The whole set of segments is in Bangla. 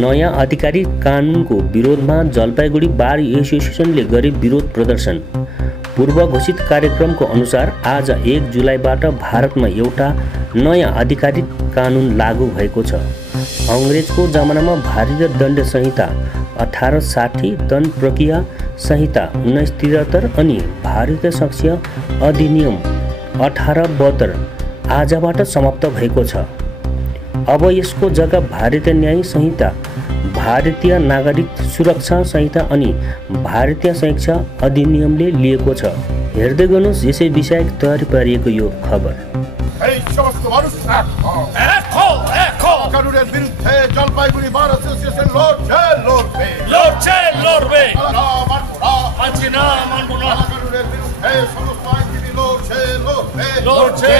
नयाँ अधिकारी कानुनको विरोधमा जलपाइगुडी बार एसोसिएसनले गरे विरोध प्रदर्शन। पूर्व घोषित कार्यक्रमको अनुसार आज 1 जुलाईबाट भारतमा एउटा नयाँ अधिकारी कानुन लागू भएको छ। अंग्रेजको जमानामा भारतीय दण्ड संहिता 1860, दण्ड प्रक्रिया संहिता 1973 अनि भारतीय साक्ष्य अधिनियम 1872 आजबाट समाप्त भएको छ। अब यसको जग्गा भारतीय न्याय संहिता, भारतीय नागरिक सुरक्षा संहिता अनि भारतीय साक्ष्य अधिनियमले लिएको छ। हेर्दै गर्नुहोस् यसै विषयक तयारी पारिएको यो खबर। কানুনের বিরুদ্ধে জলপাইগুড়ি বার অ্যাসোসিয়েশন লড়ছে মানছি না মানবো না। কানুনের বিরুদ্ধে সমস্ত আইনজীবী লড়ছে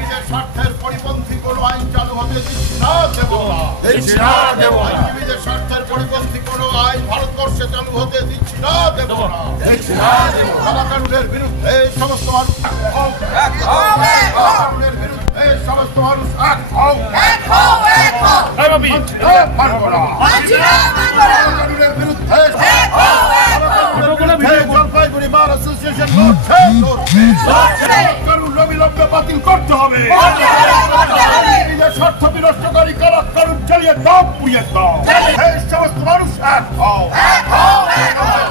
নিজের স্বার্থের পরিপন্থী কোনো আইন চালু হতে দিচ্ছি না, দেব না। আইনজীবীদের স্বার্থের পরিপন্থী কোনো আইন ভারতবর্ষে চালু হতে দিচ্ছি না, দেব না। কানুনের বিরুদ্ধে সমস্ত মানুষ কানুনের বিরুদ্ধে সমস্ত মানুষ জলপাইগুড়ি বার অ্যাসোসিয়েশন বাতিল করতে হবে। নিজের স্বার্থ বিনষ্টকারী কানুন চালিয়ে দাও, পুড়িয়ে দাও। সমস্ত মানুষ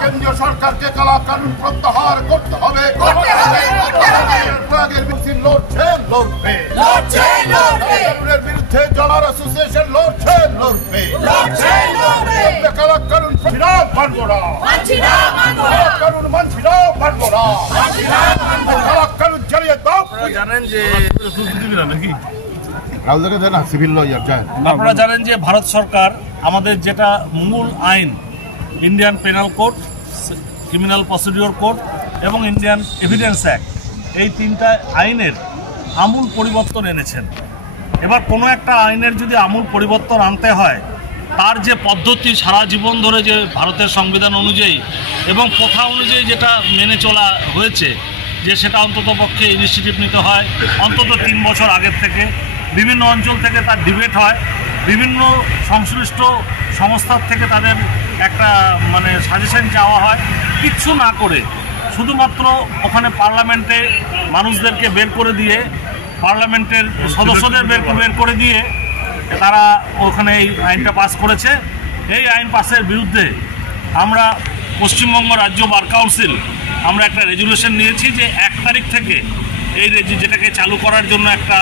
কেন্দ্রীয় সরকারকে কালা কানুন প্রত্যাহার করতে হবে। বিরুদ্ধে জলার অ্যাসোসিয়েশন লড়ছে কালা কানুন মানবো না, কানুন মানছি না, মানবো না। কালা কানুন চালিয়ে দাও। জানেন যে আপনারা জানেন যে ভারত সরকার আমাদের যেটা মূল আইন Indian penal code, criminal procedure code এবং ইন্ডিয়ান এভিডেন্স অ্যাক্ট, এই তিনটা আইনের আমূল পরিবর্তন এনেছেন। এবার কোনো একটা আইনের যদি আমূল পরিবর্তন আনতে হয় তার যে পদ্ধতি সারা জীবন ধরে যে ভারতের সংবিধান অনুযায়ী এবং প্রথা অনুযায়ী যেটা মেনে চলা হয়েছে, যে সেটা অন্তত পক্ষে ইনিশিয়েটিভ নিতে হয় অন্তত 3 বছর আগের থেকে, বিভিন্ন অঞ্চল থেকে তার ডিবেট হয়, বিভিন্ন সংশ্লিষ্ট সংস্থার থেকে তাদের একটা সাজেশন চাওয়া হয়। কিচ্ছু না করে শুধুমাত্র ওখানে পার্লামেন্টে মানুষদেরকে বের করে দিয়ে, পার্লামেন্টের সদস্যদের বের করে দিয়ে তারা ওখানে এই আইনটা পাস করেছে। এই আইন পাসের বিরুদ্ধে আমরা পশ্চিমবঙ্গ রাজ্য বার কাউন্সিল আমরা একটা রেজুলেশন নিয়েছি যে 1 তারিখ থেকে এই যেটাকে চালু করার জন্য একটা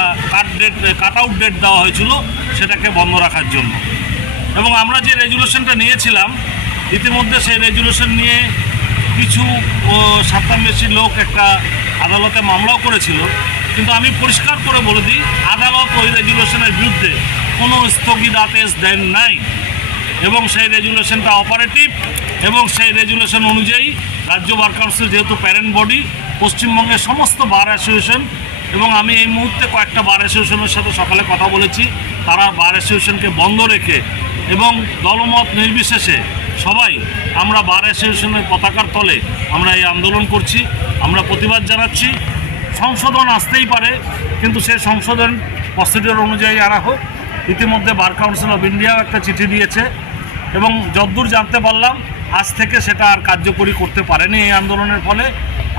কাট আউট ডেট দেওয়া হয়েছিল সেটাকে বন্ধ রাখার জন্য। এবং আমরা যে রেজুলেশনটা নিয়েছিলাম ইতিমধ্যে সেই রেজুলেশন নিয়ে কিছু 57 লোক একটা আদালতে মামলাও করেছিল, কিন্তু আমি পরিষ্কার করে বলে দিই আদালত ওই রেজুলেশনের বিরুদ্ধে কোনো স্থগিতাদেশ দেন নাই এবং সেই রেজুলেশনটা অপারেটিভ এবং সেই রেজুলেশন অনুযায়ী রাজ্য বার কাউন্সিল যেহেতু প্যারেন্ট বডি, পশ্চিমবঙ্গের সমস্ত বার অ্যাসোসিয়েশন এবং আমি এই মুহূর্তে কয়েকটা বার অ্যাসোসিয়েশনের সাথে সকালে কথা বলেছি, তারা বার অ্যাসোসিয়েশনকে বন্ধ রেখে এবং দলমত নির্বিশেষে সবাই আমরা বার অ্যাসোসিয়েশনের পতাকার তলে আমরা এই আন্দোলন করছি। আমরা প্রতিবাদ জানাচ্ছি। সংশোধন আসতেই পারে, কিন্তু সেই সংশোধন প্রসিডিওর অনুযায়ী আনা হোক। ইতিমধ্যে বার কাউন্সিল অফ ইন্ডিয়াও একটা চিঠি দিয়েছে এবং যতদূর জানতে পারলাম আজ থেকে সেটা আর কার্যকরী করতে পারেনি। এই আন্দোলনের ফলে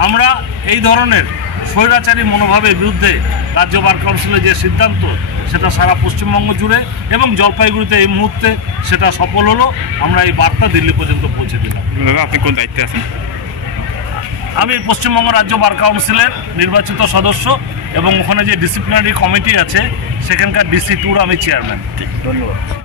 আমরা এই ধরনের স্বৈরাচারী মনোভাবের বিরুদ্ধে রাজ্য বার কাউন্সিলের যে সিদ্ধান্ত সেটা সারা পশ্চিমবঙ্গ জুড়ে এবং জলপাইগুড়িতে এই মুহূর্তে সেটা সফল হলো। আমরা এই বার্তা দিল্লি পর্যন্ত পৌঁছে দিলাম। আপনি কোন দায়িত্বে আছেন? আমি পশ্চিমবঙ্গ রাজ্য বার কাউন্সিলের নির্বাচিত সদস্য এবং ওখানে যে ডিসিপ্লিনারি কমিটি আছে সেখানকার DC2 আমি চেয়ারম্যান। ধন্যবাদ।